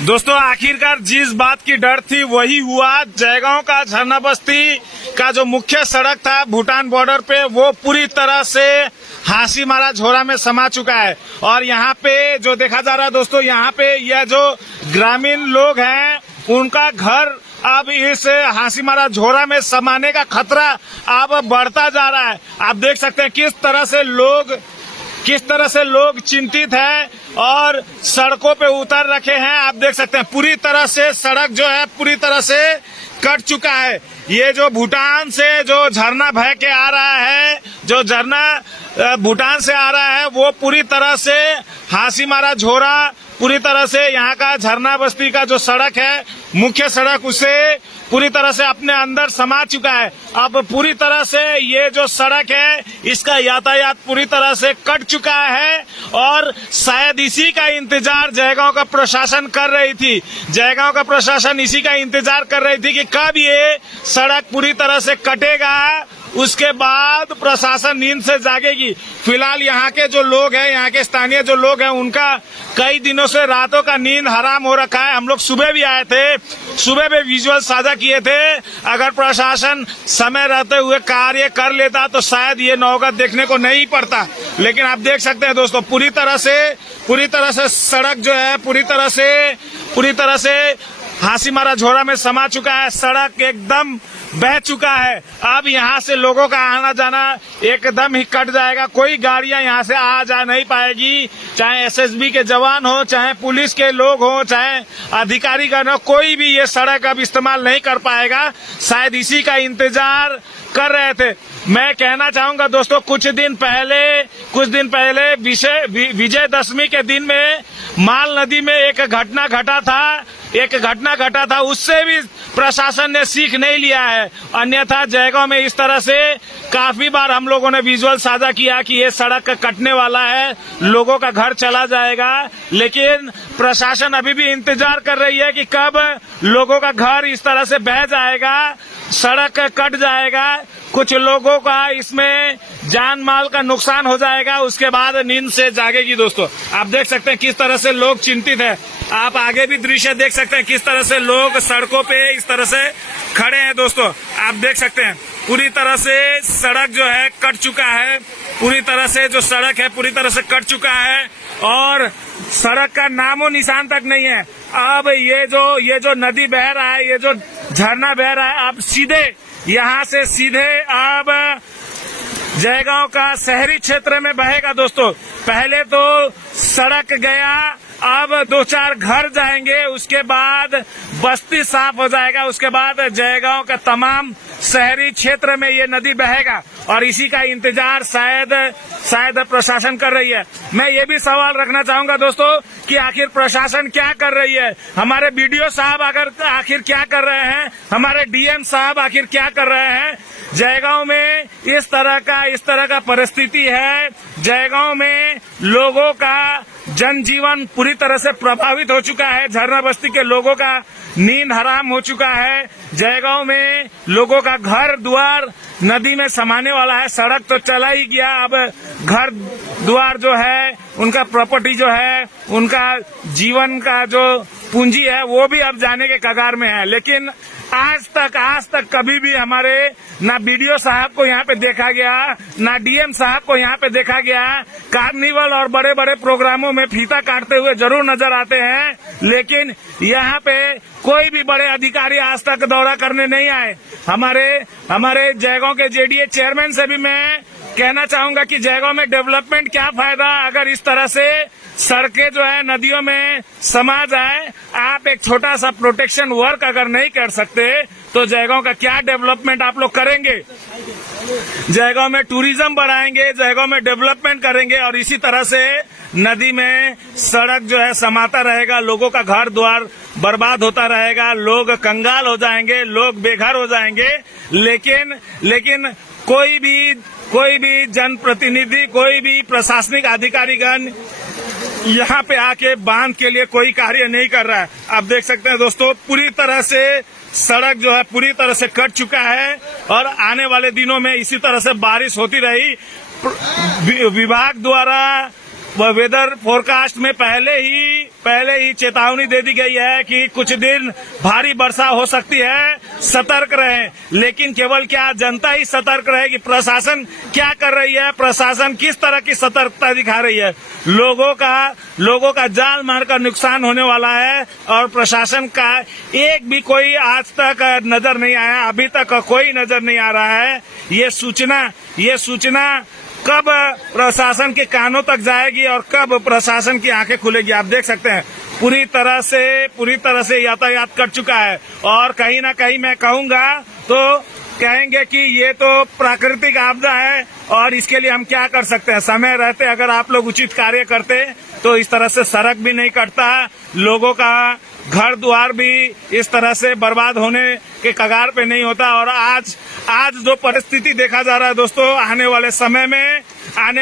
दोस्तों आखिरकार जिस बात की डर थी वही हुआ। जयगांव का झरना बस्ती का जो मुख्य सड़क था भूटान बॉर्डर पे, वो पूरी तरह से हासीमारा झोरा में समा चुका है। और यहाँ पे जो देखा जा रहा है दोस्तों, यहाँ पे यह जो ग्रामीण लोग हैं उनका घर अब इस हासीमारा झोरा में समाने का खतरा अब बढ़ता जा रहा है। आप देख सकते हैं किस तरह से लोग चिंतित हैं और सड़कों पे उतर रखे हैं। आप देख सकते हैं पूरी तरह से सड़क जो है पूरी तरह से कट चुका है। ये जो भूटान से जो झरना बह के आ रहा है, जो झरना भूटान से आ रहा है, वो पूरी तरह से हासीमारा झोरा पूरी तरह से यहाँ का झरना बस्ती का जो सड़क है मुख्य सड़क उसे पूरी तरह से अपने अंदर समा चुका है। अब पूरी तरह से ये जो सड़क है इसका यातायात पूरी तरह से कट चुका है और शायद इसी का इंतजार जयगांव का प्रशासन कर रही थी। जयगांव का प्रशासन इसी का इंतजार कर रही थी कि कब ये सड़क पूरी तरह से कटेगा, उसके बाद प्रशासन नींद से जागेगी। फिलहाल यहाँ के जो लोग हैं, यहाँ के स्थानीय जो लोग हैं, उनका कई दिनों से रातों का नींद हराम हो रखा है। हम लोग सुबह भी आए थे, सुबह में विजुअल साझा किए थे। अगर प्रशासन समय रहते हुए कार्य कर लेता तो शायद ये नौबत देखने को नहीं पड़ता। लेकिन आप देख सकते हैं दोस्तों पूरी तरह से सड़क जो है पूरी तरह से हासीमारा झोरा में समा चुका है। सड़क एकदम बह चुका है। अब यहाँ से लोगों का आना जाना एकदम ही कट जाएगा। कोई गाड़ियां यहाँ से आ जा नहीं पाएगी, चाहे एसएसबी के जवान हो, चाहे पुलिस के लोग हो, चाहे अधिकारीगण हो, कोई भी ये सड़क अब इस्तेमाल नहीं कर पाएगा। शायद इसी का इंतजार कर रहे थे। मैं कहना चाहूंगा दोस्तों, कुछ दिन पहले विजयदशमी के दिन में माल नदी में एक घटना घटा था। उससे भी प्रशासन ने सीख नहीं लिया है। अन्यथा जयगांव में इस तरह से काफी बार हम लोगों ने विजुअल साझा किया कि ये सड़क कटने वाला है, लोगों का घर चला जाएगा। लेकिन प्रशासन अभी भी इंतजार कर रही है कि कब लोगों का घर इस तरह से बह जाएगा, सड़क कट जाएगा, कुछ लोगों का इसमें जान माल का नुकसान हो जाएगा, उसके बाद नींद से जागेगी। दोस्तों आप देख सकते हैं किस तरह से लोग चिंतित है। आप आगे भी दृश्य देख सकते हैं किस तरह से लोग सड़कों पे इस तरह से खड़े हैं। दोस्तों आप देख सकते हैं पूरी तरह से सड़क जो है कट चुका है। पूरी तरह से जो सड़क है पूरी तरह से कट चुका है और सड़क का नामो निशान तक नहीं है। अब ये जो नदी बह रहा है, ये जो झरना बह रहा है, अब यहाँ से सीधे अब जयगांव का शहरी क्षेत्र में बहेगा। दोस्तों पहले तो सड़क गया, अब 2-4 घर जाएंगे, उसके बाद बस्ती साफ हो जाएगा, उसके बाद जयगांव का तमाम शहरी क्षेत्र में ये नदी बहेगा और इसी का इंतजार शायद प्रशासन कर रही है। मैं ये भी सवाल रखना चाहूंगा दोस्तों कि आखिर प्रशासन क्या कर रही है, हमारे बीडीओ साहब आखिर क्या कर रहे हैं, हमारे डीएम साहब आखिर क्या कर रहे हैं। जयगांव में इस तरह का परिस्थिति है। जयगांव में लोगों का जनजीवन पूरी तरह से प्रभावित हो चुका है। झरना बस्ती के लोगों का नींद हराम हो चुका है। जयगांव में लोगों का घर द्वार नदी में समाने वाला है। सड़क तो चला ही गया, अब घर द्वार जो है, उनका प्रॉपर्टी जो है, उनका जीवन का जो पूंजी है वो भी अब जाने के कगार में है। लेकिन आज तक कभी भी हमारे ना बीडीओ साहब को यहाँ पे देखा गया, ना डीएम साहब को यहाँ पे देखा गया। कार्निवल और बड़े बड़े प्रोग्रामों में फीता काटते हुए जरूर नजर आते हैं, लेकिन यहाँ पे कोई भी बड़े अधिकारी आज तक दौरा करने नहीं आए। हमारे जयगांव के जेडीए चेयरमैन से भी मैं कहना चाहूंगा कि जयगांव में डेवलपमेंट क्या फायदा अगर इस तरह से सड़कें जो है नदियों में समा जाए। आप एक छोटा सा प्रोटेक्शन वर्क अगर नहीं कर सकते तो जयगांव का क्या डेवलपमेंट आप लोग करेंगे। जयगांव में टूरिज्म बढ़ाएंगे, जयगांव में डेवलपमेंट करेंगे और इसी तरह से नदी में सड़क जो है समाता रहेगा, लोगों का घर द्वार बर्बाद होता रहेगा, लोग कंगाल हो जाएंगे, लोग बेघर हो जाएंगे। लेकिन कोई भी जनप्रतिनिधि, कोई भी प्रशासनिक अधिकारीगण यहाँ पे आके बांध के लिए कोई कार्य नहीं कर रहा है। आप देख सकते हैं दोस्तों पूरी तरह से सड़क जो है पूरी तरह से कट चुका है और आने वाले दिनों में इसी तरह से बारिश होती रही। विभाग द्वारा वेदर फोरकास्ट में पहले ही चेतावनी दे दी गई है कि कुछ दिन भारी वर्षा हो सकती है, सतर्क रहें। लेकिन केवल क्या जनता ही सतर्क रहेगी? प्रशासन क्या कर रही है? प्रशासन किस तरह की सतर्कता दिखा रही है? लोगों का जान मार का नुकसान होने वाला है और प्रशासन का एक भी कोई आज तक नजर नहीं आया, अभी तक कोई नजर नहीं आ रहा है। ये सूचना कब प्रशासन के कानों तक जाएगी और कब प्रशासन की आंखें खुलेगी? आप देख सकते हैं पूरी तरह से यातायात कट चुका है। और कहीं ना कहीं मैं कहूंगा तो कहेंगे कि ये तो प्राकृतिक आपदा है और इसके लिए हम क्या कर सकते हैं? समय रहते अगर आप लोग उचित कार्य करते तो इस तरह से सड़क भी नहीं कटता, लोगों का घर द्वार भी इस तरह से बर्बाद होने के कगार पे नहीं होता। और आज जो परिस्थिति देखा जा रहा है दोस्तों, आने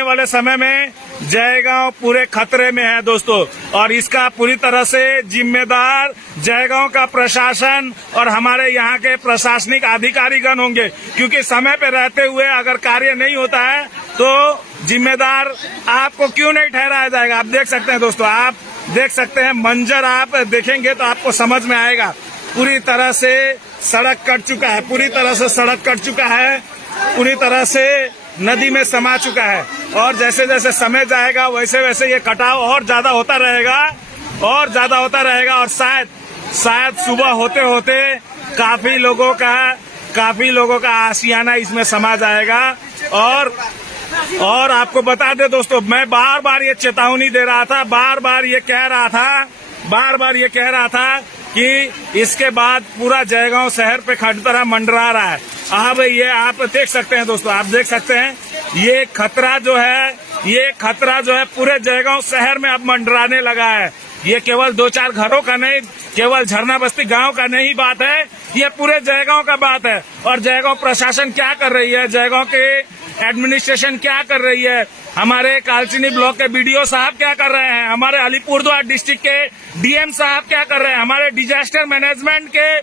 वाले समय में जयगांव पूरे खतरे में है दोस्तों। और इसका पूरी तरह से जिम्मेदार जयगांव का प्रशासन और हमारे यहाँ के प्रशासनिक अधिकारीगण होंगे, क्योंकि समय पे रहते हुए अगर कार्य नहीं होता है तो जिम्मेदार आपको क्यों नहीं ठहराया जाएगा? आप देख सकते हैं दोस्तों, आप देख सकते हैं मंजर, आप देखेंगे तो आपको समझ में आएगा। पूरी तरह से सड़क कट चुका है, पूरी तरह से नदी में समा चुका है। और जैसे जैसे समय जाएगा वैसे वैसे ये कटाव और ज्यादा होता रहेगा और शायद सुबह होते होते काफी लोगों का आशियाना इसमें समा जाएगा। और आपको बता दे दोस्तों, मैं बार ये चेतावनी दे रहा था, बार ये कह रहा था कि इसके बाद पूरा जयगांव शहर पे खतरा मंडरा रहा है। अब ये आप देख सकते हैं दोस्तों, आप देख सकते हैं ये खतरा जो है पूरे जयगांव शहर में अब मंडराने लगा है। ये केवल 2-4 घरों का नहीं, केवल झरना बस्ती गांव का नहीं बात है, ये पूरे जयगांव का बात है। और जयगांव प्रशासन क्या कर रही है, जयगांव के एडमिनिस्ट्रेशन क्या कर रही है, हमारे कालचिनी ब्लॉक के बीडीओ साहब क्या कर रहे हैं, हमारे अलीपुरद्वार डिस्ट्रिक्ट के डीएम साहब क्या कर रहे हैं, हमारे डिजास्टर मैनेजमेंट के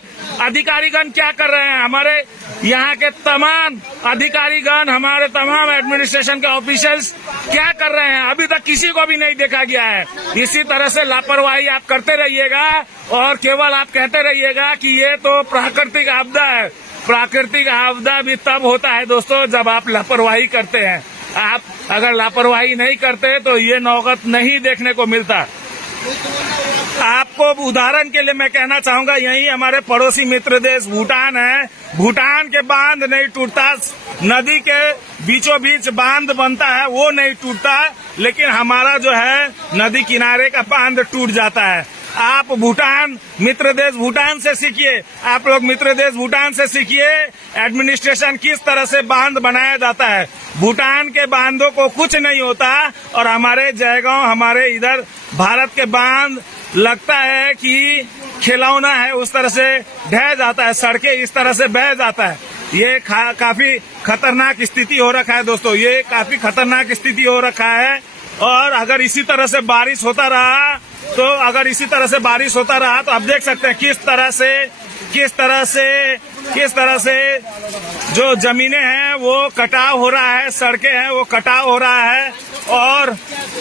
अधिकारीगण क्या कर रहे हैं, हमारे यहाँ के तमाम अधिकारीगण, हमारे तमाम एडमिनिस्ट्रेशन के ऑफिशियल्स क्या कर रहे हैं? अभी तक किसी को भी नहीं देखा गया है। इसी तरह से लापरवाही आप करते रहिएगा और केवल आप कहते रहिएगा कि ये तो प्राकृतिक आपदा है। प्राकृतिक आपदा भी तब होता है दोस्तों जब आप लापरवाही करते हैं। आप अगर लापरवाही नहीं करते तो ये नौबत नहीं देखने को मिलता। आपको उदाहरण के लिए मैं कहना चाहूंगा, यही हमारे पड़ोसी मित्र देश भूटान है, भूटान के बांध नहीं टूटता, नदी के बीचों बीच बांध बनता है वो नहीं टूटता, लेकिन हमारा जो है नदी किनारे का बांध टूट जाता है। आप मित्र देश भूटान से सीखिए, आप लोग मित्र देश भूटान से सीखिए एडमिनिस्ट्रेशन किस तरह से बांध बनाया जाता है। भूटान के बांधों को कुछ नहीं होता और हमारे जयगांव, हमारे इधर भारत के बांध लगता है कि खिलौना है, उस तरह से ढह जाता है, सड़कें इस तरह से बह जाता है। ये काफी खतरनाक स्थिति हो रखा है दोस्तों, ये काफी खतरनाक स्थिति हो रखा है। और अगर इसी तरह से बारिश होता रहा तो आप देख सकते हैं किस तरह से जो जमीनें हैं वो कटाव हो रहा है, सड़कें हैं वो कटाव हो रहा है और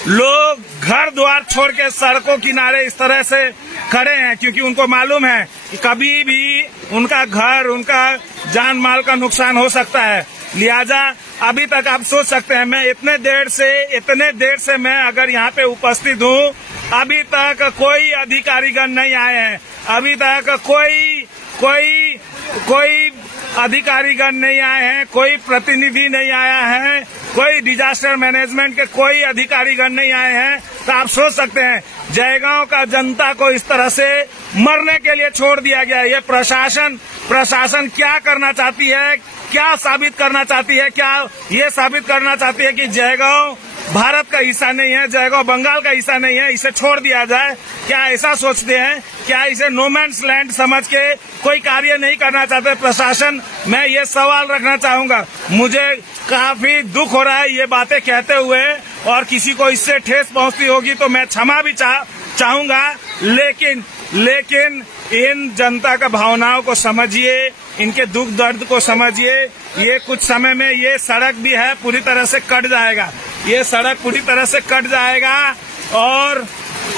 लोग घर द्वार छोड़ के सड़कों किनारे इस तरह से खड़े हैं, क्योंकि उनको मालूम है कि कभी भी उनका घर, उनका जान माल का नुकसान हो सकता है। लिहाजा अभी तक आप सोच सकते हैं, मैं इतने देर से मैं अगर यहाँ पे उपस्थित हूँ, अभी तक कोई अधिकारीगण नहीं आए हैं, अभी तक कोई अधिकारीगण नहीं आए हैं, कोई प्रतिनिधि नहीं आया है, कोई डिजास्टर मैनेजमेंट के कोई अधिकारीगण नहीं आए हैं। तो आप सोच सकते हैं जयगांव का जनता को इस तरह से मरने के लिए छोड़ दिया गया। ये प्रशासन क्या करना चाहती है, क्या साबित करना चाहती है? क्या ये साबित करना चाहती है कि जयगांव भारत का हिस्सा नहीं है, जयगांव बंगाल का हिस्सा नहीं है, इसे छोड़ दिया जाए? क्या ऐसा सोचते हैं? क्या इसे नो मैन्स लैंड समझ के कोई कार्य नहीं करना चाहते प्रशासन? मैं ये सवाल रखना चाहूंगा। मुझे काफी दुख हो रहा है ये बातें कहते हुए, और किसी को इससे ठेस पहुंचती होगी तो मैं क्षमा भी चाहूंगा, लेकिन इन जनता का भावनाओं को समझिए, इनके दुख दर्द को समझिए। ये कुछ समय में ये सड़क भी है पूरी तरह से कट जाएगा। ये सड़क पूरी तरह से कट जाएगा।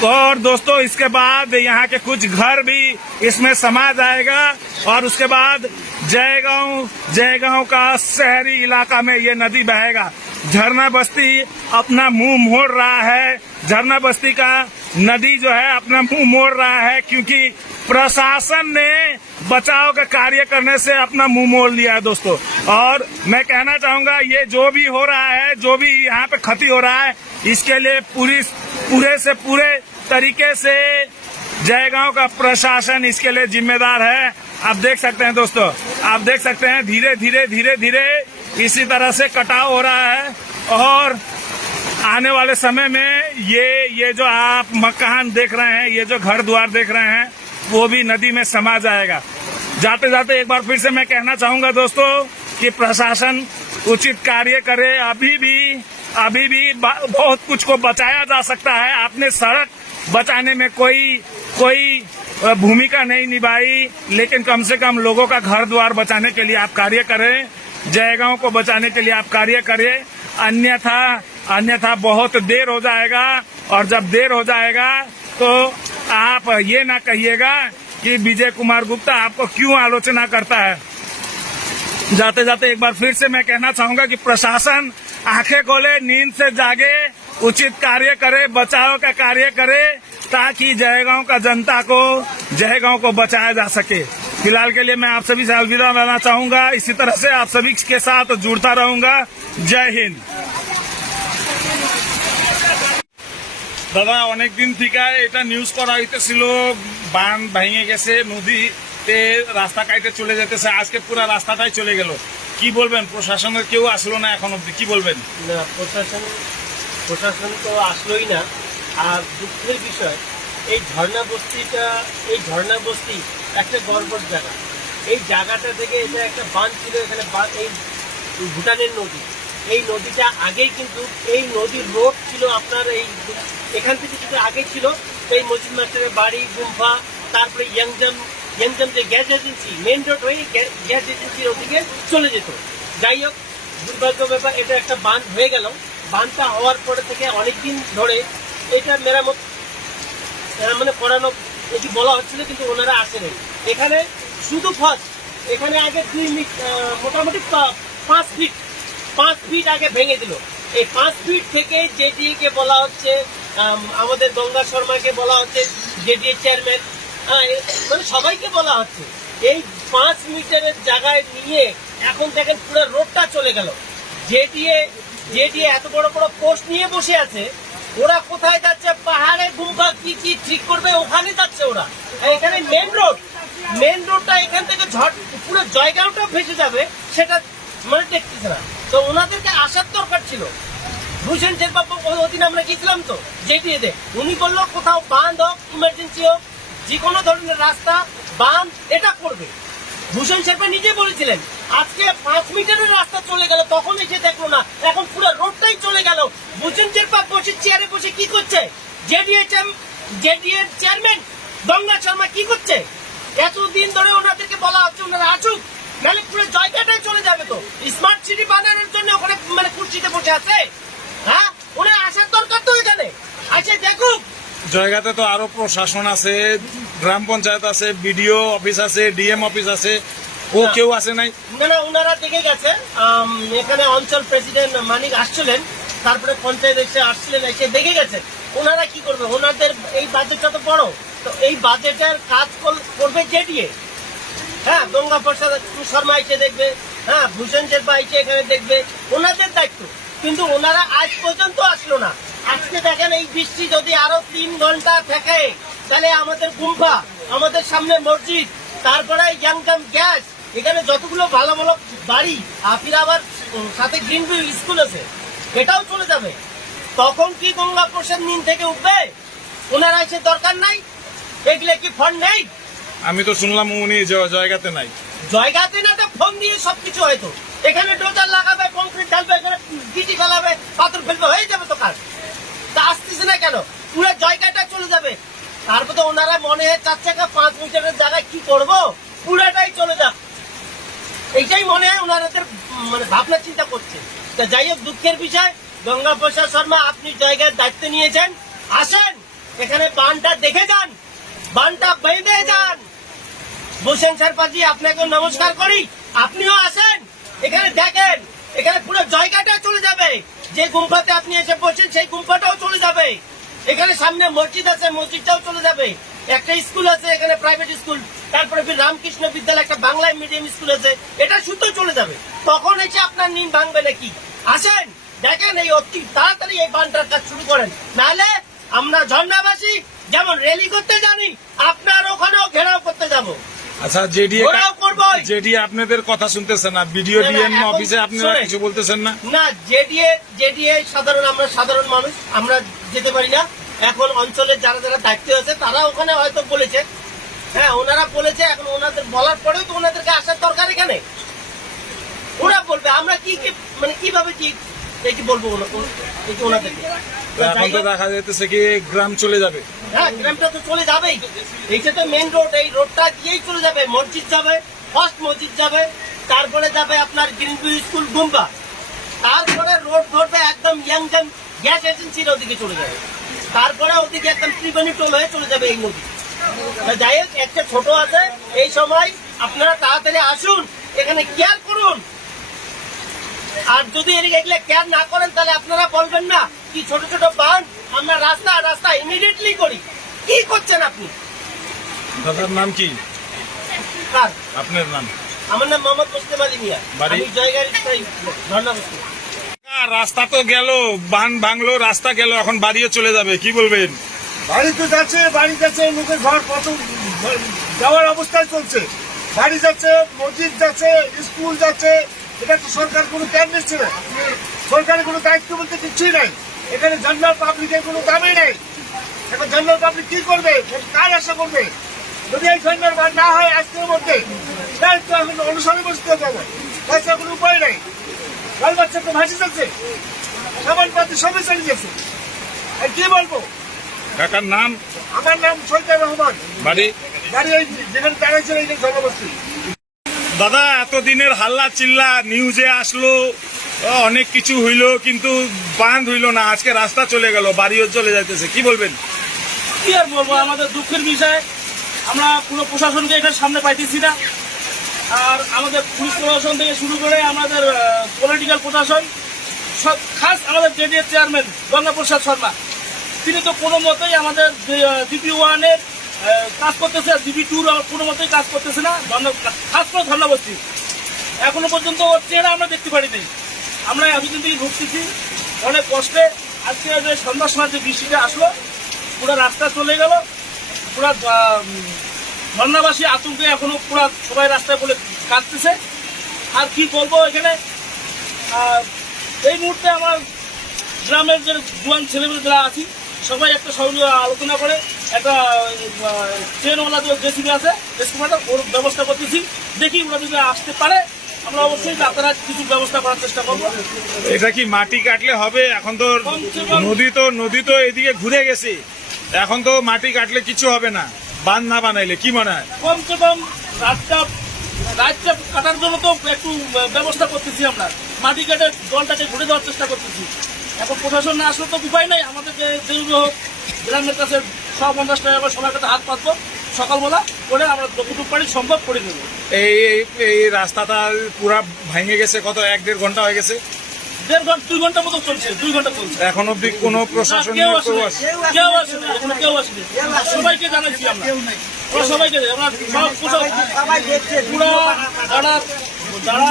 और दोस्तों इसके बाद यहाँ के कुछ घर भी इसमें समा जाएगा और उसके बाद जयगांव का शहरी इलाका में ये नदी बहेगा। झरना बस्ती अपना मुंह मोड़ रहा है, झरना बस्ती का नदी जो है अपना मुंह मोड़ रहा है, क्योंकि प्रशासन ने बचाव का कार्य करने से अपना मुंह मोड़ लिया है दोस्तों। और मैं कहना चाहूंगा ये जो भी हो रहा है, जो भी यहाँ पे क्षति हो रहा है, इसके लिए पूरे तरीके से जयगांव का प्रशासन इसके लिए जिम्मेदार है। आप देख सकते हैं दोस्तों, आप देख सकते हैं धीरे धीरे इसी तरह से कटाव हो रहा है। और आने वाले समय में ये जो आप मकान देख रहे हैं, ये जो घर द्वार देख रहे हैं, वो भी नदी में समा जाएगा। जाते जाते एक बार फिर से मैं कहना चाहूंगा दोस्तों कि प्रशासन उचित कार्य करे। अभी भी बहुत कुछ को बचाया जा सकता है। आपने सड़क बचाने में कोई भूमिका नहीं निभाई, लेकिन कम से कम लोगों का घर द्वार बचाने के लिए आप कार्य करें, जयगांव को बचाने के लिए आप कार्य करें। अन्यथा बहुत देर हो जाएगा, और जब देर हो जाएगा तो आप ये ना कहिएगा कि विजय कुमार गुप्ता आपको क्यों आलोचना करता है। जाते जाते एक बार फिर से मैं कहना चाहूंगा कि प्रशासन आंखें खोले, नींद से जागे, उचित कार्य करे, बचाव का कार्य करे, ताकि जयगांव का जनता को, जयगांव को बचाया जा सके। फिलहाल के लिए मैं आप सभी से अलविदा लेना चाहूंगा। इसी तरह से आप सभी के साथ जुड़ता रहूंगा। जय हिंद। দাদা অনেক দিন থেকে এটা নিউজ করা হইতেছিল, বান ভেঙে গেছে, নদীতে রাস্তা কাইতে চলে যেতেছে, আজকে পুরো রাস্তাটাই চলে গেল। কি বলবেন? প্রশাসনের কেউ আসলো না এখন অব্দি, কি বলবেন? না, প্রশাসন তো আসলোই না। আর দুঃখের বিষয়, এই ঝর্ণা বস্তি একটা গর্বর জায়গা। এই জায়গাটা থেকে এটা একটা বাঁধ ছিল, এখানে এই ভুটানের নদী, এই নদীটা আগেই কিন্তু এই নদীর রোড ছিল আপনার এখান থেকে যদি আগে ছিল এই মসজিদ মাস্টারের বাড়ি, গুম্ফা, তারপরে ইয়াংজাম যে গ্যাস এজেন্সি, মেন রোড হয়ে গ্যাস এজেন্সির ওদিকে চলে যেত। যাই হোক, দুর্ভাগ্য ব্যাপার, এটা একটা বাঁধ হয়ে গেল। বাঁধটা হওয়ার পরে থেকে অনেকদিন ধরে এটা মেরামত করানো এটি বলা হচ্ছিল, কিন্তু ওনারা আসেনি। এখানে শুধু ফার্স্ট এখানে আগে 2 মিনিট মোটামুটি 5 ফিট আগে ভেঙে দিল। এই 5 ফিট থেকে জেডিএ কে বলা হচ্ছে, আমাদের গঙ্গা শর্মাকে বলা হচ্ছে, জেডিএ চেয়ারম্যান, সবাইকে বলা হচ্ছে, এই 5 মিটারের জায়গায় নিয়ে এখন দেখেন পুরো রোডটা চলে গেল। জেডিএ এত বড় বড় পোস্ট নিয়ে বসে আছে, ওরা কোথায় যাচ্ছে? পাহাড়ে গুম্ফা কি ঠিক করবে ওখানে যাচ্ছে ওরা। এখানে মেন রোডটা এখান থেকে পুরো জয়গাঁওটা ভেসে যাবে, সেটা দেখতেছে না। তো ওনাদেরকে আসার দরকার ছিল। ভূষণ শেরপা ওদিন আমরা গিয়েছিলাম তো জেডিএতে, উনি বললো কোথাও বাঁধ হোক, ইমার্জেন্সি হোক, যে কোনো ধরনের রাস্তা বাঁধ এটা করবে। ভূষণ শেরপা নিজে বলেছিলেন। আজকে 5 মিটারের রাস্তা চলে গেল, তখন এসে দেখলো না, এখন পুরো রোডটাই চলে গেল। ভূষণ শেরপা বসে চেয়ারে বসে কি করছে? জেডিএ চেয়ারম্যান গঙ্গা শর্মা কি করছে? এতদিন ধরে ওনাদেরকে বলা হচ্ছে ওনারা আসুক, নাহলে পুরো জায়গাটাই চলে যাবে। তো স্মার্ট সিটি বানানোর জন্য ওখানে কুর্সিতে বসে আছে। হ্যাঁ, ওনার আসার দরকার তো এখানে, আসে দেখুক। জায়গাতে তো আরো প্রশাসন আছে, গ্রাম পঞ্চায়েত আছে, বিডিও অফিস আছে, ডিএম অফিস আছে, ও কেউ আসে নাই? না, ওনারা দেখে গেছে। এখানে অঞ্চল প্রেসিডেন্ট মানিক আসছিলেন, তারপরে পঞ্চায়েত আসছিলেন, এসে দেখে গেছে। ওনারা কি করবে? ওনাদের এই বাজেটটা তো বড়, তো এই বাজেটের কাজ করবে জেডিএ। হ্যাঁ, গঙ্গা প্রসাদ শর্মা এসে দেখবে, হ্যাঁ, ভূষণ শেরপা এসে এখানে দেখবে, ওনাদের দায়িত্ব। কিন্তু ওনারা আজ পর্যন্ত আসলো না। আজকে দেখেন এই বৃষ্টি যদি আরো 3 ঘন্টা থাকে, তাহলে আমাদের গুম্ফা, আমাদের সামনে মসজিদ, তারপরে ইয়াংজাম গ্যাস, এখানে যতগুলো ভালো ভালো বাড়ি, ফির আবার সাথে গ্রিনভিউ স্কুল আছে, এটাও চলে যাবে। তখন কি গঙ্গা প্রসাদ নিন থেকে উঠবে? ওনারা এসে দরকার নাই? এগুলো কি ফন্ড নেই? আমি তো শুনলাম উনি জায়গাতে নাই। জায়গাতে না তো ফোন দিয়ে সবকিছু হয়তো। এখানে ডোজার লাগাবে, কংক্রিট ঢালবে, এখানে গিটি ফেলাবে, পাথর ফেলবে, হয়ে যাবে তো কাজ। তা আসতেছে না কেন? পুরো জায়গাটা চলে যাবে। তারপর তো ওনারা মনে হয় চাচ্ছে 5 মিটারের জায়গায় কি করবো, পুরাটাই চলে যাক, এইটাই মনে হয় ওনাদের ভাবনা চিন্তা করছে। তা যাই হোক, দুঃখের বিষয়, গঙ্গা প্রসাদ শর্মা আপনি জায়গার দায়িত্ব নিয়েছেন, আসেন এখানে বানটা দেখে যান, বানটা বেঁধে যান। বসেন সারপাজি, আপনাকে নমস্কার করি, আপনিও আসেন এখানে দেখেন, এখানে পুরো জায়গাটা চলে যাবে। যে গুম্ফাতে আপনি এসে বসেন সেই গুম্ফাটাও চলে যাবে। এখানে সামনে মসজিদ আছে, মসজিদটাও চলে যাবে। একটা স্কুল আছে এখানে, প্রাইভেট স্কুল, তারপরে ফির রামকৃষ্ণ বিদ্যালয়, একটা বাংলা মিডিয়াম স্কুল আছে, এটা শুদ্ধ চলে যাবে। তখন এসে আপনার নিম ভাঙবে নাকি? আসেন দেখেন, এই অতি তাড়াতাড়ি এই বানটার কাজ শুরু করেন, নাহলে আমরা ঝর্ণাবাসী যেমন র্যালি করতে জানি, আপনার ওখানেও ঘেরাও করতে যাবো। আচ্ছা, জেডিএ ওরাও করবোই। জেডিএ আপনাদের কথা শুনতেছে না, বিডিও না, না, ডিএম এখন অফিসে আপনারা শোনেন। কিছু বলতেছেন না? না, জেডিএ সাধারণ, আমরা সাধারণ মানুষ, আমরা যেতে পারি না। এখন অঞ্চলের যারা যারা দায়িত্বে আছে তারা ওখানে হয়তো বলেছে, হ্যাঁ ওনারা বলেছে, এখন ওনাদের বলার পরেও তো ওনাদেরকে আসার দরকার এখানে। ওরা বলবে, আমরা কি মানে কিভাবে কি বলবো ওনাদেরকে? এখন তো দেখা যাইতেছে কি গ্রাম চলে যাবে। হ্যাঁ, গ্রামটা তো চলে যাবেই, এইটা তো মেন রোড, এই রোডটা দিয়েই চলে যাবে। মসজিদ যাবে, ফার্স্ট মসজিদ যাবে, তারপরে যাবে আপনার গ্রিনভিউ স্কুল গুম্বা, তারপরে রোড ধরবে একদম ইয়াংজাম গ্যাস এজেন্সির ওদিকে চলে যাবে, তারপরে ওদিকে একদম ত্রিবেণী টোল হয়ে চলে যাবে এই নদী। যাই হোক, একটা ছোট আছে, এই সময় আপনারা তাড়াতাড়ি আসুন, এখানে কেয়ার করুন। আর যদি এগুলো কেয়ার না করেন তাহলে আপনারা বলবেন না কি ছোট ছোট বাঁধ আমরা রাস্তা ইমিডিয়েটলি করি। কি করছেন আপনি? দাদার নাম কি? কার? আপনার নাম? আমার নাম মোহাম্মদ মুসলিম আলী মিয়া, বাড়ি? আমি জায়গার ঝর্ণা বস্তি। রাস্তা তো গেল, বান ভাঙলো, রাস্তা গেল, এখন বাড়িও চলে যাবে, কি বলবেন? বাড়ি তো যাচ্ছে, বাড়ি যাচ্ছে, লোকের ঘর কত যাওয়ার অবস্থায় চলছে। বাড়ি যাচ্ছে, মসজিদ যাচ্ছে, স্কুল যাচ্ছে, এটা তো সরকার কোনো ক্যান নিচ্ছে না। সরকারের কোনো দায়িত্ব বলতে কিছুই নাই। এখানে জেনারেল পাবলিকের কোনো দামই নেই। এখন জেনারেল পাবলিক কি করবে, কার আশা করবে? যদি এই জেনারেল বার না হয় আজকের মধ্যে, তাই তো এখন অনুসরণ বসতে হবে, তাছাড়া কোনো উপায় নেই। বাল বাচ্চা তো ভাসি যাচ্ছে, সামান পাতি সবই চলে গেছে, আর কি বলবো? কাকার নাম? আমার নাম সৈয়দ রহমান, বাড়ি? বাড়ি এই যেখানে দাঁড়াইছিল এই জনবস্তি। দাদা, এতদিনের হাল্লা চিল্লা নিউজে আসলো, অনেক কিছু হইলো, কিন্তু বাঁধ হইলো না, আজকে রাস্তা চলে গেল, বাড়িও চলে যাইতেছে, কি বলবেন? কি আর বলবো, আমাদের দুঃখের বিষয়, আমরা পুরো প্রশাসনকে এটার সামনে পাইতেছি না। আর আমাদের পুলিশ প্রশাসন থেকে শুরু করে আমাদের পলিটিক্যাল প্রশাসন, সব খাস আমাদের জেডিএ চেয়ারম্যান গঙ্গা প্রসাদ শর্মা, তিনি তো কোনো মতেই আমাদের জিপি 1-এর কাজ করতেছে, জিপি 2 কোনো মতেই কাজ করতেছে না, খাস করে ধর্ণাবস্তি। এখনো পর্যন্ত ওর চেহারা আমরা দেখতে পারিনি। আমরা এতদিন থেকে ঢুকতেছি অনেক কষ্টে। আজকে যে সন্ধ্যার সময় যে বৃষ্টিটা আসলো, পুরো রাস্তা চলে গেল, পুরা ধর্ণাবাসী আতঙ্কে এখনো পুরা সবাই রাস্তায় বলে কাঁদতেছে। আর কি বলবো, এখানে এই মুহূর্তে আমার গ্রামের যে জোয়ান ছেলেমেয়ে যারা আছি সবাই একটা সঙ্গে আলোচনা করে একটা ট্রেনওয়ালা জেসিবি আছে, জেসিবিটা ওর ব্যবস্থা করতেছি। দেখি ওরা যদি আসতে পারে আমরা অবশ্যই আপনারা কিছু ব্যবস্থা করার চেষ্টা করবো। এটা কি মাটি কাটলে হবে? এখন তো নদী তো এদিকে ঘুরে গেছে, এখন তো মাটি কাটলে কিছু হবে না, বাঁধ না বানাইলে, কি মনে হয়? কমসে কম রাতটা কাটার জন্য তো একটু ব্যবস্থা করতেছি আমরা, মাটি কেটে জলটাকে ঘুরে দেওয়ার চেষ্টা করতেছি। এখন প্রশাসন না আসলে তো উপায় নাই, আমাদেরকে যেগুলো হোক গ্রামের কাছে 150 টাকা করে সবার কাছে হাত পাতবো, সকালবেলা করে আমরা যতটুকু পারি সম্ভব করে দেবো। এই রাস্তাটা পুরা ভেঙে গেছে, কত 1-1.5 ঘন্টা হয়ে গেছে? 2 ঘন্টা মতো চলছে, 2 ঘন্টা চলছে। এখন অব্দি কোনো প্রশাসনের কেউ আসেনি, কেউ আসেনি, সবাইকে জানাচ্ছি আমরা সবাইকে, আমরা সব পুরা যারা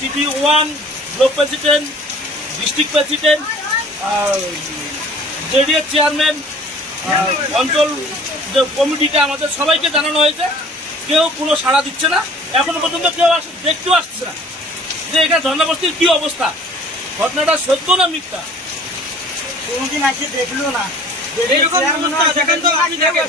GP 1 block president, district president, JDA chairman, অঞ্চল যে কমিটিকে আমাদের সবাইকে জানানো হয়েছে, কেউ কোনো সাড়া দিচ্ছে না। এখনো পর্যন্ত কেউ দেখতেও আসছে না যে এখানে ধর্ণাবস্তির কি অবস্থা, ঘটনাটা সত্য না মিথ্যা। কোনদিন আসে দেখলো না, এইরকম অবস্থা দেখেন তো আপনি দেখেন,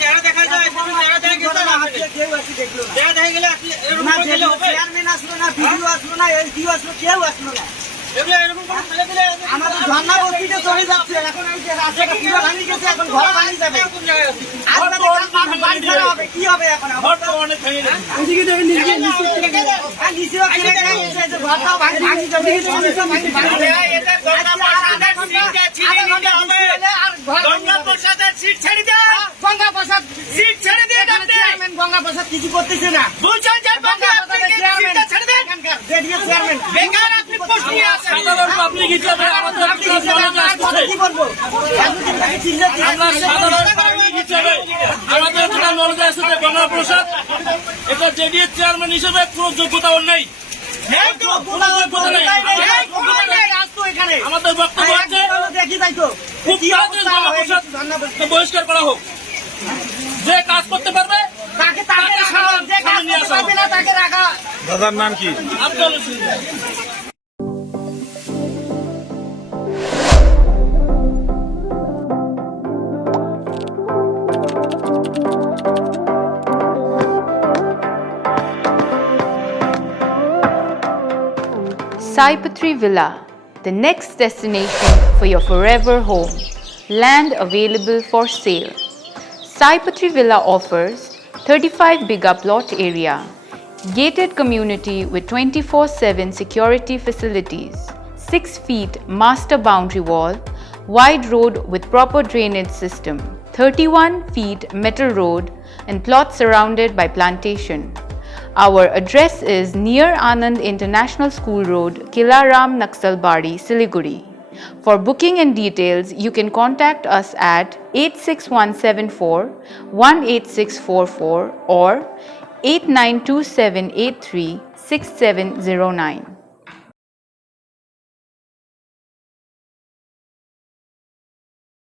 চেহারা দেখা যায়, চেহারা দেখা গেছে না, কেউ আসে দেখলো না, দেখা দেখা গেলে আপনি এরকম না করলে হবে? চেয়ারম্যান আসলো না, ভিডিও আসলো না, এসডিও আসলো, কেউ আসলো না। এরকম করে ফেলে দিলে আমাদের ঝর্ণা বস্তিতে চলে যাচ্ছে, এখন এই যে রাস্তাটা পুরো ভাঙি গেছে, এখন ঘর ভাঙি যাবে, কোন জায়গায় আছে? আজকে বাড়ি ছাড়া হবে, কি হবে এখন? ঘর তো অনেক ভেঙে গেছে। ওইদিকে দেখেন নিচে নিচেও কিনে গেছে, ঘরটাও ভাঙি যাবে, এটা গঙ্গাপ্রসাদের সিট ছেড়ে দেন। গঙ্গাপ্রসাদ সিট ছেড়ে দিয়ে চেয়ারম্যান গঙ্গাপ্রসাদ কিছু করতেছে না। বেকার আপনি পোস্ট নিয়ে আসেন। সাধারণ পাবলিক হিসেবে আমাদের আপনি হিসেবে আমরা কথা কি বলবো? এতদিন থেকে চিল্লাচ্ছি। আমরা সাধারণ পাবলিক হিসেবে আমাদের যেটা নলেজ আছে যে গঙ্গাপ্রসাদ এটা জেডিএস চেয়ারম্যান হিসেবে কোনো যোগ্যতা ওর নেই। আমাদের বক্তব্য হচ্ছে খুব তাড়াতাড়ি গঙ্গাপ্রসাদকে বহিষ্কার করা হোক। যে কাজ করতে পারবে তাকে নিয়ে আসা হবে না, তাকে রাখা। दादार नाम की Abdul Hossain. Saipatri Villa, the next destination for your forever home. Land available for sale. Saipatri Villa offers 35 bigha plot area, gated community with 24/7 security facilities, 6 feet master boundary wall, wide road with proper drainage system, 31 feet metal road and plot surrounded by plantation. Our address is near Anand International School Road, Kilaram, Naxalbari, Siliguri. For booking and details, you can contact us at 86174 18644 or 892783 6709.